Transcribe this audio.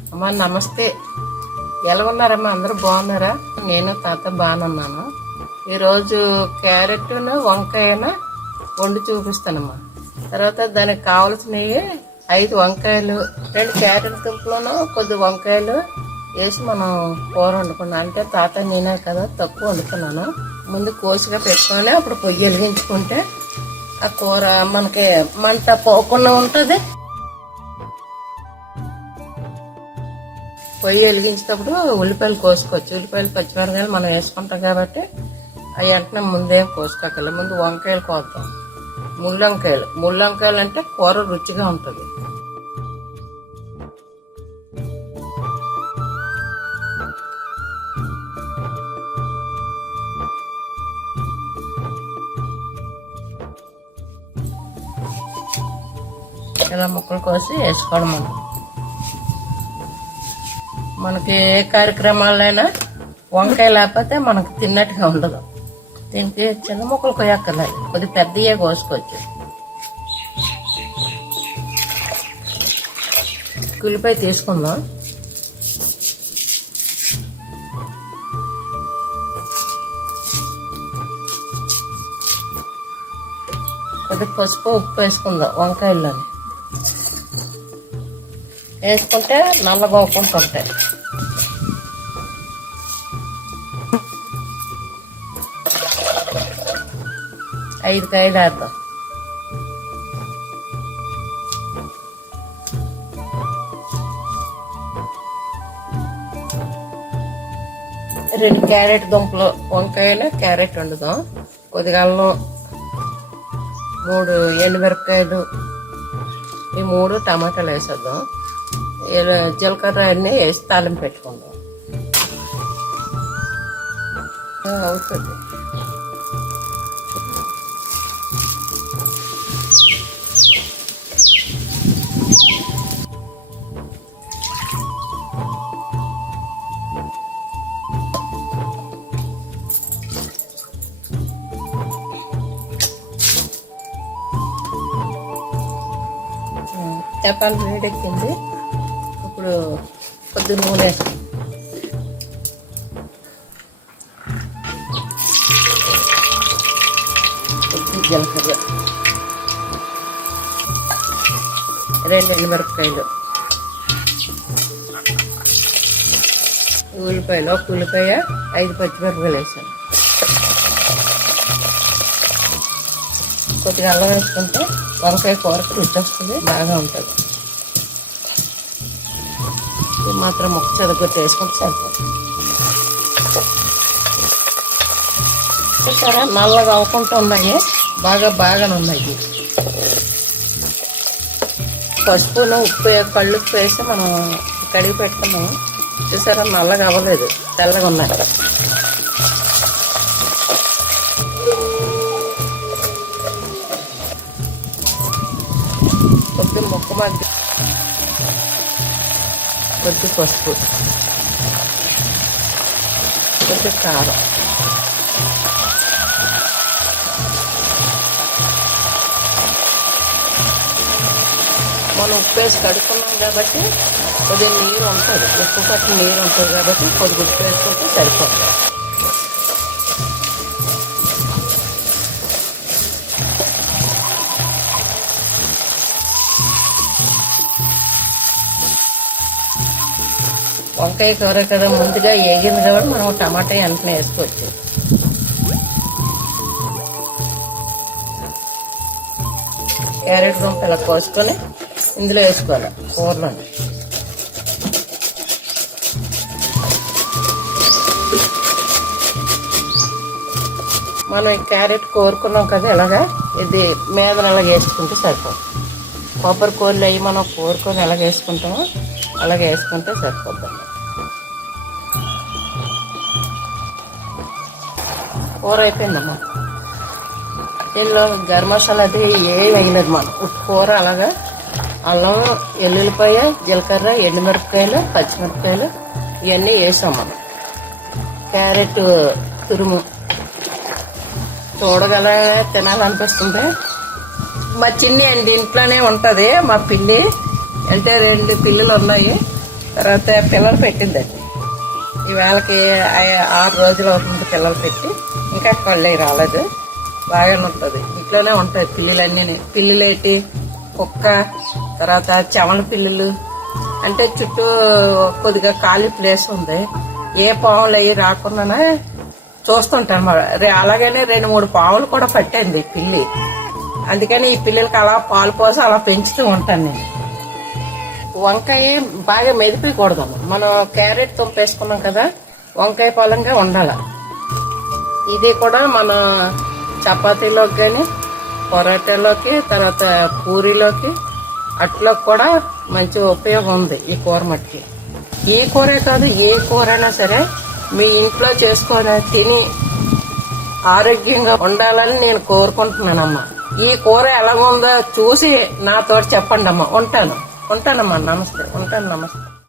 అమ్మా నమస్తే. ఎలా ఉన్నారమ్మా? అందరూ బాగున్నారా? నేను తాత బాగున్నాను. ఈరోజు క్యారెట్ను వంకాయన వండి చూపిస్తానమ్మా. తర్వాత దానికి కావాల్సినవి ఐదు వంకాయలు రెండు క్యారెట్ దుంపలను కొద్ది వంకాయలు వేసి మనం కూర వండుకున్నాం అంటే తాత నేనే కదా తక్కువ వండుకున్నాను ముందు కోసిగా పెట్టుకొని అప్పుడు పొయ్యి వెలిగించుకుంటే ఆ కూర మనకి మంట పోకుండా ఉంటుంది. పొయ్యి వెలిగించేటప్పుడు ఉల్లిపాయలు కోసుకోవచ్చు. ఉల్లిపాయలు పచ్చిమిరకాయలు మనం వేసుకుంటాం కాబట్టి అవి వెంటనే ముందేం కోసుకోగలం. ముందు వంకాయలు కోద్దాం. ముల్లంకాయలు. ముల్లంకాయలు అంటే కూర రుచిగా ఉంటుంది. ఇలా ముక్కలు కోసి వేసుకోవడం మనం. మనకి ఏ కార్యక్రమాలైనా వంకాయ లేకపోతే మనకు తిన్నట్టుగా ఉండదు. దీనికి చిన్న ముక్కలు కొయ్యక్కర్లేదు. కొద్ది పెద్దయే కోసుకోవచ్చు. కులిపాయ తీసుకుందాం. కొద్ది పసుపు ఉప్పు వేసుకుందాం వంకాయల్లోని. వేసుకుంటే నల్లగోకుండా ఉంటాయి ఐదు కాయలు వేద్దాం. రెండు క్యారెట్ దుంపలు వంకాయలు క్యారెట్ వండుదాం. కొద్దిగా అల్లం మూడు ఎండుమిరపకాయలు ఈ మూడు టమాటాలు వేసేద్దాం. జీలకర్ర అన్నీ వేసి తాలింపు పెట్టుకుందాం. అవుతుంది. చేపలు వేడెక్కింది ఇప్పుడు కొద్ది నూనె. కొద్ది జీలకర్ర. రెండు ఎండుమిరపకాయలు. ఉల్లిపాయలు ఒక ఉల్లిపాయ ఐదు పచ్చిమిరపకాయలు వేసాను. కొద్దిగా అల్లం వేసుకుంటే వంకాయ కూర రుచి వస్తుంది బాగా ఉంటుంది. ఇది మాత్రం ముక్క చదువుకొట్టి వేసుకుంటే సరిపోతుంది. చూసారా? నల్లగా అవ్వకుండా ఉన్నాయి. బాగా బాగానే ఉన్నాయి పసుపును ఉప్పు కళ్ళు ఉప్పు వేసి మనం కడిగి పెట్టుకున్నాము. చూసారా? నల్లగా అవ్వలేదు. తెల్లగా ఉన్నాయి. కొద్ది కొంచెం కొద్ది పసుపు. కొంచెం కారం. మనం ఉప్పు వేసి కడుక్కున్నాం కాబట్టి కొద్దిగా నీరు ఉంటుంది. ఉప్పు పట్టిన నీరు ఉంటుంది కాబట్టి కొద్దిగా ఉప్పు వేసుకుంటే సరిపోతుంది. వంకాయ కూర కదా ముందుగా ఏగింది కాబట్టి మనం టమాటా వెంటనే వేసుకోవచ్చు. క్యారెట్ దుంప ఇలా కోసుకొని ఇందులో వేసుకోవాలి కూరలో మనం ఈ క్యారెట్ కోరుకున్నాం కదా ఇలాగా ఇది మీద అలాగ వేసుకుంటే సరిపోతుంది కొబ్బరి కూరలు అవి మనం కోరుకొని ఎలాగ వేసుకుంటామో అలాగే వేసుకుంటే సరిపోతుంది. కూర అయిపోయిందమ్మా దీనిలో గరం మసాలా అది ఏం వేయలేదు మనం. కూర అలాగా. అల్లం ఎల్లుల్లిపాయ జీలకర్ర ఎండుమిరపకాయలు పచ్చిమిరపకాయలు ఇవన్నీ వేసాం మనం. క్యారెట్ తురుము. చూడగల తినాలనిపిస్తుంది. మా చిన్ని అండి ఇంట్లోనే ఉంటుంది మా పిల్లి అంటే రెండు పిల్లులు ఉన్నాయి. తర్వాత పిల్లలు పెట్టిందండి. ఈవేళకి ఆరు రోజులు అవుతుంది పిల్లలు పెట్టి. ఇంకా కళ్ళే రాలేదు. బాగానే ఉంటుంది ఇంట్లోనే ఉంటాయి పిల్లులన్నీ. పిల్లులేటి కుక్క తర్వాత చెమల పిల్లులు. అంటే చుట్టూ కొద్దిగా ఖాళీ ప్లేస్ ఉంది. ఏ పాములు అవి రాకుండానే చూస్తుంటాను. అలాగనే రెండు మూడు పాములు కూడా పట్టింది పిల్లి. అందుకని ఈ పిల్లలకి అలా పాలు పోసి అలా పెంచుతూ ఉంటాను నేను. వంకాయ బాగా మెదిపికూడదు మనం క్యారెట్ తుంపేసుకున్నాం కదా వంకాయ పొలంగా ఉండాలి. ఇది కూడా మన చపాతీలోకి కానీ పొరాటాలోకి తర్వాత పూరీలోకి అట్లా కూడా మంచి ఉపయోగం ఉంది ఈ కూర మట్టికి. ఈ కూరే కాదు ఏ కూర అయినా సరే మీ ఇంట్లో చేసుకొని తిని ఆరోగ్యంగా ఉండాలని నేను కోరుకుంటున్నానమ్మా. ఈ కూర ఎలాగుందో చూసి నాతో చెప్పండి అమ్మా ఉంటాను. ఉంటానమ్మా నమస్తే ఉంటాను నమస్తే.